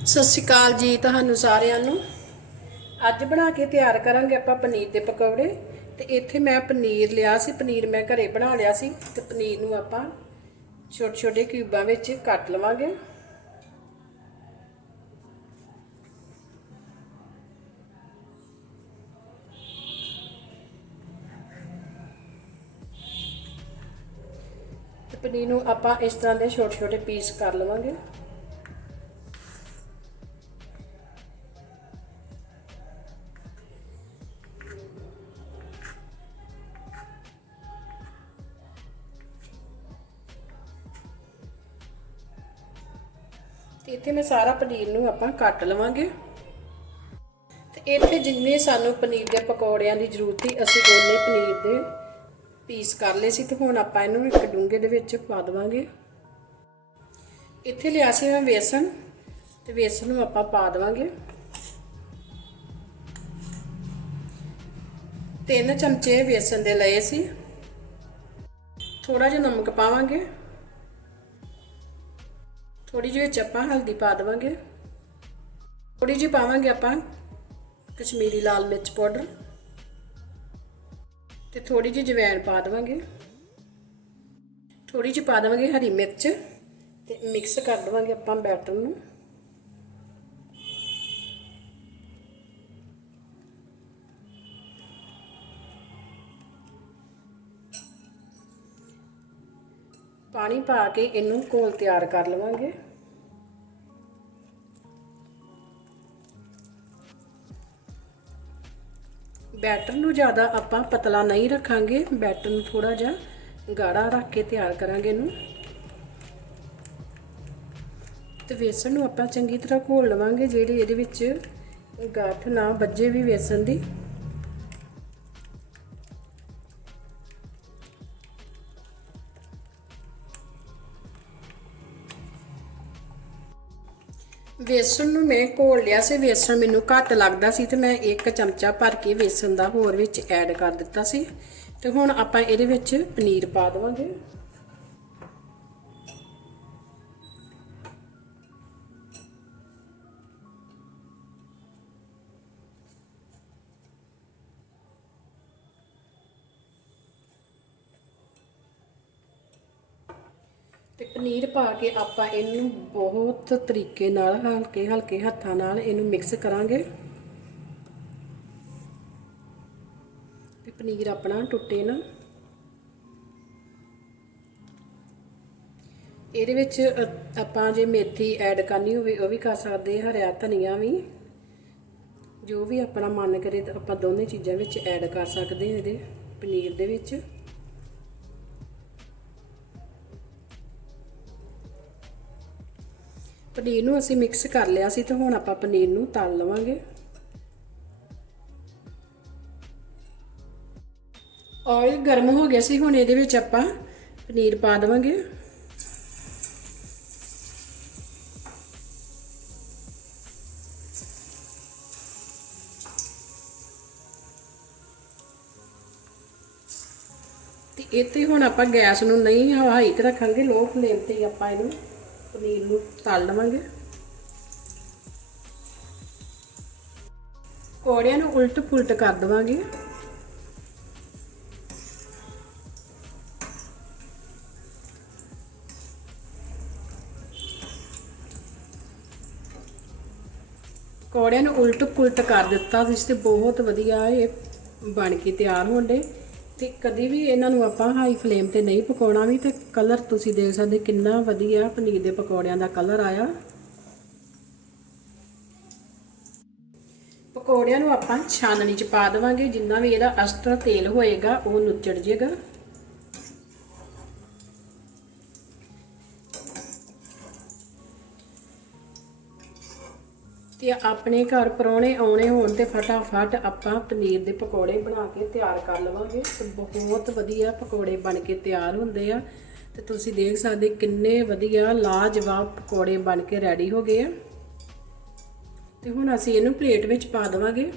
ਸਤਿ ਸ਼੍ਰੀ ਅਕਾਲ ਜੀ ਤੁਹਾਨੂੰ ਸਾਰਿਆਂ ਨੂੰ। ਅੱਜ ਬਣਾ ਕੇ ਤਿਆਰ ਕਰਾਂਗੇ ਆਪਾਂ ਪਨੀਰ ਦੇ ਪਕੌੜੇ। ਤੇ ਇੱਥੇ ਮੈਂ ਪਨੀਰ ਲਿਆ ਸੀ, ਪਨੀਰ ਮੈਂ ਘਰੇ ਬਣਾ ਲਿਆ ਸੀ। ਤੇ ਪਨੀਰ ਨੂੰ ਆਪਾਂ ਛੋਟੇ ਛੋਟੇ ਕਿਊਬਾਂ ਵਿੱਚ ਕੱਟ ਲਵਾਂਗੇ। ਤੇ ਪਨੀਰ ਨੂੰ ਆਪਾਂ ਇਸ ਤਰ੍ਹਾਂ ਦੇ ਛੋਟੇ ਛੋਟੇ ਪੀਸ ਕਰ ਲਵਾਂਗੇ। ਇੱਥੇ ਮੈਂ ਸਾਰਾ ਪਨੀਰ ਨੂੰ ਆਪਾਂ ਕੱਟ ਲਵਾਂਗੇ। ਤੇ ਇੱਥੇ ਜਿੰਨੇ ਸਾਨੂੰ ਪਨੀਰ ਦੇ ਪਕੌੜਿਆਂ ਦੀ ਜ਼ਰੂਰਤ ਸੀ, ਅਸੀਂ ਉਹਨੇ ਪਨੀਰ ਦੇ ਪੀਸ ਕਰ ਲਏ ਸੀ ਤੇ ਹੁਣ ਆਪਾਂ ਇਹਨੂੰ ਇੱਕ ਡੂੰਘੇ ਦੇ ਵਿੱਚ ਪਾ ਦੇਵਾਂਗੇ। ਇੱਥੇ ਲਿਆ ਸੀ ਮੈਂ ਵੇਸਣ, ਤੇ ਵੇਸਣ ਨੂੰ ਆਪਾਂ ਪਾ ਦੇਵਾਂਗੇ। ਤਿੰਨ ਚਮਚੇ ਵੇਸਣ ਦੇ ਲਏ ਸੀ। ਥੋੜਾ ਜਿਹਾ ਨਮਕ ਪਾਵਾਂਗੇ। ਥੋੜੀ ਜਿਹੀ ਵਿੱਚ ਆਪਾਂ ਹਲਦੀ ਪਾ ਦੇਵਾਂਗੇ। ਥੋੜੀ ਜਿਹੀ ਪਾਵਾਂਗੇ ਆਪਾਂ ਕਸ਼ਮੀਰੀ ਲਾਲ ਮਿਰਚ ਪਾਊਡਰ ਤੇ ਥੋੜੀ ਜਿਹੀ ਜਵੈਣ ਪਾ ਦੇਵਾਂਗੇ। ਥੋੜੀ ਜਿਹੀ ਪਾ ਦੇਵਾਂਗੇ ਹਰੀ ਮਿਰਚ ਤੇ ਮਿਕਸ ਕਰ ਦੇਵਾਂਗੇ ਆਪਾਂ ਬੈਟਰ ਨੂੰ। ਪਾਣੀ ਪਾ ਕੇ ਇਹਨੂੰ ਘੋਲ ਤਿਆਰ ਕਰ ਲਵਾਂਗੇ। ਬੈਟਰ ਨੂੰ ਜ਼ਿਆਦਾ ਆਪਾਂ ਪਤਲਾ ਨਹੀਂ ਰੱਖਾਂਗੇ, ਬੈਟਰ ਨੂੰ ਥੋੜਾ ਜਿਹਾ ਗਾੜਾ ਰੱਖ ਕੇ ਤਿਆਰ ਕਰਾਂਗੇ ਇਹਨੂੰ। ਤੇ ਵੇਸਣ ਨੂੰ ਆਪਾਂ ਚੰਗੀ ਤਰ੍ਹਾਂ ਘੋਲ ਲਵਾਂਗੇ, ਜਿਹੜੀ ਇਹਦੇ ਵਿੱਚ ਗਾਠ ਨਾ ਵੱਜੇ ਵੀ ਵੇਸਣ ਦੀ। ਵੇਸਣ ਨੂੰ ਮੈਂ ਘੋਲ ਲਿਆ ਸੀ, ਵੇਸਣ ਮੈਨੂੰ ਘੱਟ ਲੱਗਦਾ ਸੀ ਤੇ ਮੈਂ ਇੱਕ ਚਮਚਾ ਭਰ ਕੇ ਵੇਸਣ ਦਾ ਹੋਰ ਵਿੱਚ ਐਡ ਕਰ ਦਿੱਤਾ ਸੀ। ਤੇ ਹੁਣ ਆਪਾਂ ਇਹਦੇ ਵਿੱਚ ਪਨੀਰ ਪਾ ਦੇਵਾਂਗੇ। ਤੇ ਪਨੀਰ ਪਾ ਕੇ ਆਪਾਂ ਇਹਨੂੰ ਬਹੁਤ ਤਰੀਕੇ ਨਾਲ ਹਲਕੇ ਹਲਕੇ ਹੱਥਾਂ ਨਾਲ ਇਹਨੂੰ ਮਿਕਸ ਕਰਾਂਗੇ। ਤੇ ਪਨੀਰ ਆਪਣਾ ਟੁੱਟੇ ਨਾ। ਇਹਦੇ ਵਿੱਚ ਆਪਾਂ ਜੇ ਮੇਥੀ ਐਡ ਕਰਨੀ ਹੋਵੇ, ਉਹ ਵੀ ਕਰ ਸਕਦੇ ਹਾਂ ਹਰਿਆ ਧਨੀਆ ਵੀ। ਜੋ ਵੀ ਆਪਣਾ ਮਨ ਕਰੇ ਤਾਂ ਆਪਾਂ ਦੋਨੇ ਚੀਜ਼ਾਂ ਵਿੱਚ ਐਡ ਕਰ ਸਕਦੇ ਹਾਂ ਇਹਦੇ, ਪਨੀਰ ਦੇ ਵਿੱਚ। ਪਨੀਰ ਨੂੰ ਅਸੀਂ ਮਿਕਸ ਕਰ ਲਿਆ ਸੀ ਤੇ ਹੁਣ ਆਪਾਂ ਪਨੀਰ ਨੂੰ ਤਲ ਲਵਾਂਗੇ। ਆਇਲ ਗਰਮ ਹੋ ਗਿਆ ਸੀ, ਹੁਣ ਇਹਦੇ ਵਿੱਚ ਆਪਾਂ ਪਨੀਰ ਪਾ ਦੇਵਾਂਗੇ। ਤੇ ਇਹ ਤੇ ਹੁਣ ਆਪਾਂ ਗੈਸ ਨੂੰ ਨਹੀਂ ਹਾਈ ਤੇ ਰੱਖਾਂਗੇ ਲੋ ਫਲੇਮ ਤੇ ਆਪਾਂ ਇਹਨੂੰ ਪਨੀਰ ਨੂੰ ਤਲ ਲਵਾਂਗੇ। ਕੋੜਿਆਂ ਨੂੰ ਉਲਟ ਪੁਲਟ ਕਰ ਦਵਾਂਗੇ। ਕੋੜਿਆਂ ਨੂੰ ਉਲਟ ਪੁਲਟ ਕਰ ਦਿੱਤਾ, ਜਿਸ ਤੇ ਬਹੁਤ ਵਧੀਆ ਇਹ ਬਣ ਕੇ ਤਿਆਰ ਹੋਣ ਹੋਣਦੇ ਤੇ ਕਦੀ ਵੀ ਇਹਨਾਂ ਨੂੰ ਆਪਾਂ ਹਾਈ ਫਲੇਮ ਤੇ ਨਹੀਂ ਪਕਾਉਣਾ ਵੀ, ਤੇ ਕਲਰ ਤੁਸੀਂ ਦੇਖ ਸਕਦੇ ਕਿੰਨਾ ਵਧੀਆ ਪਨੀਰ ਦੇ ਪਕੌੜਿਆਂ ਦਾ ਕਲਰ ਆਇਆ। ਪਕੌੜਿਆਂ ਨੂੰ ਆਪਾਂ ਛਾਨਣੀ ਚ ਪਾ ਦੇਵਾਂਗੇ, ਜਿੰਨਾ ਵੀ ਇਹਦਾ ਅਸਟਰ ਤੇਲ ਹੋਏਗਾ, ਉਹ ਨੁੱਚੜ ਜਾਏਗਾ ਤੇ ਆਪਣੇ ਘਰ ਪਰੌਣੇ ਆਉਣੇ ਹੋਣ ਤੇ ਫਟਾਫਟ ਆਪਾਂ ਪਨੀਰ ਦੇ ਪਕੌੜੇ ਬਣਾ ਕੇ ਤਿਆਰ ਕਰ ਲਵਾਂਗੇ। ਤੇ ਬਹੁਤ ਵਧੀਆ ਪਕੌੜੇ ਬਣ ਕੇ ਤਿਆਰ ਹੁੰਦੇ ਆ। ਤੇ ਤੁਸੀਂ ਦੇਖ ਸਕਦੇ ਕਿੰਨੇ ਵਧੀਆ ਲਾਜਵਾਬ ਪਕੌੜੇ ਬਣ ਕੇ ਰੈਡੀ ਹੋ ਗਏ ਆ। ਤੇ ਹੁਣ ਅਸੀਂ ਇਹਨੂੰ ਪਲੇਟ ਵਿੱਚ ਪਾ ਦੇਵਾਂਗੇ।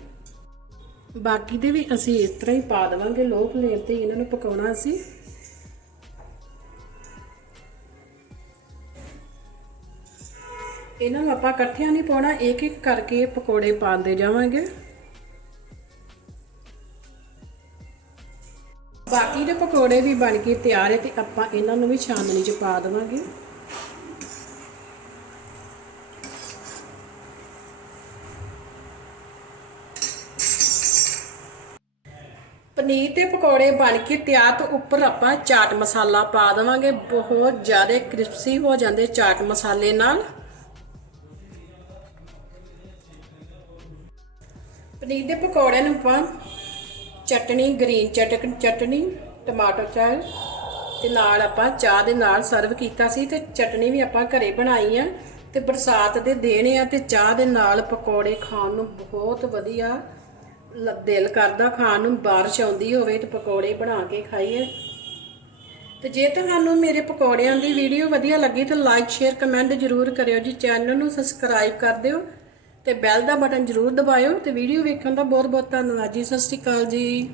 ਬਾਕੀ ਦੇ ਵੀ ਅਸੀਂ ਇਸ ਤਰ੍ਹਾਂ ਹੀ ਪਾ ਦੇਵਾਂਗੇ। ਲੋ ਫਲੇਮ ਤੇ ਇਹਨਾਂ ਨੂੰ ਪਕਾਉਣਾ ਅਸੀਂ। ਇਹਨਾਂ ਨੂੰ ਆਪਾਂ ਇਕੱਠਿਆਂ ਨਹੀਂ ਪਾਉਣਾ, ਇੱਕ ਇੱਕ ਕਰਕੇ ਪਕੌੜੇ ਪਾਉਂਦੇ ਜਾਵਾਂਗੇ। ਬਾਕੀ ਦੇ ਪਕੌੜੇ ਵੀ ਬਣ ਕੇ ਤਿਆਰ ਹੈ ਤੇ ਆਪਾਂ ਇਹਨਾਂ ਨੂੰ ਵੀ ਛਾਨਣੀ 'ਚ ਪਾ ਦੇਵਾਂਗੇ। ਪਨੀਰ ਦੇ ਪਕੌੜੇ ਬਣ ਕੇ ਤਿਆਰ ਤੋਂ ਉੱਪਰ ਆਪਾਂ ਚਾਟ ਮਸਾਲਾ ਪਾ ਦੇਵਾਂਗੇ। ਬਹੁਤ ਜ਼ਿਆਦਾ ਕ੍ਰਿਸਪੀ ਹੋ ਜਾਂਦੇ ਚਾਟ ਮਸਾਲੇ ਨਾਲ। ਪਨੀਰ ਦੇ ਪਕੌੜਿਆਂ ਨੂੰ ਆਪਾਂ ਚਟਣੀ ਗ੍ਰੀਨ ਚਟਕ ਚਟਣੀ ਟਮਾਟਰ ਚਾਲ ਤੇ ਨਾਲ ਆਪਾਂ ਚਾਹ ਦੇ ਨਾਲ ਸਰਵ ਕੀਤਾ ਸੀ ਤੇ ਚਟਣੀ ਵੀ ਆਪਾਂ ਘਰੇ ਬਣਾਈ ਆ ਤੇ ਬਰਸਾਤ ਦੇ ਦਿਨ ਆ ਤੇ ਚਾਹ ਦੇ ਨਾਲ ਪਕੌੜੇ ਖਾਣ ਨੂੰ ਬਹੁਤ ਵਧੀਆ ਦਿਲ ਕਰਦਾ ਖਾਣ ਨੂੰ, ਬਾਰਿਸ਼ ਆਉਂਦੀ ਹੋਵੇ ਤੇ ਪਕੌੜੇ ਬਣਾ ਕੇ ਖਾਈਏ। ਤੇ ਜੇ ਤੁਹਾਨੂੰ ਮੇਰੇ ਪਕੌੜਿਆਂ ਦੀ ਵੀਡੀਓ ਵਧੀਆ ਲੱਗੀ ਤਾਂ ਲਾਈਕ ਸ਼ੇਅਰ ਕਮੈਂਟ ਜ਼ਰੂਰ ਕਰਿਓ ਜੀ। ਚੈਨਲ ਨੂੰ ਸਬਸਕ੍ਰਾਈਬ ਕਰ ਦਿਓ। ਤੇ ਬੈਲ ਦਾ ਬਟਨ ਜ਼ਰੂਰ ਦਬਾਇਓ ਤੇ ਵੀਡੀਓ ਵੇਖਣ ਦਾ ਬਹੁਤ ਬਹੁਤ ਧੰਨਵਾਦ ਜੀ। ਸਤਿ ਸ਼੍ਰੀ ਅਕਾਲ ਜੀ।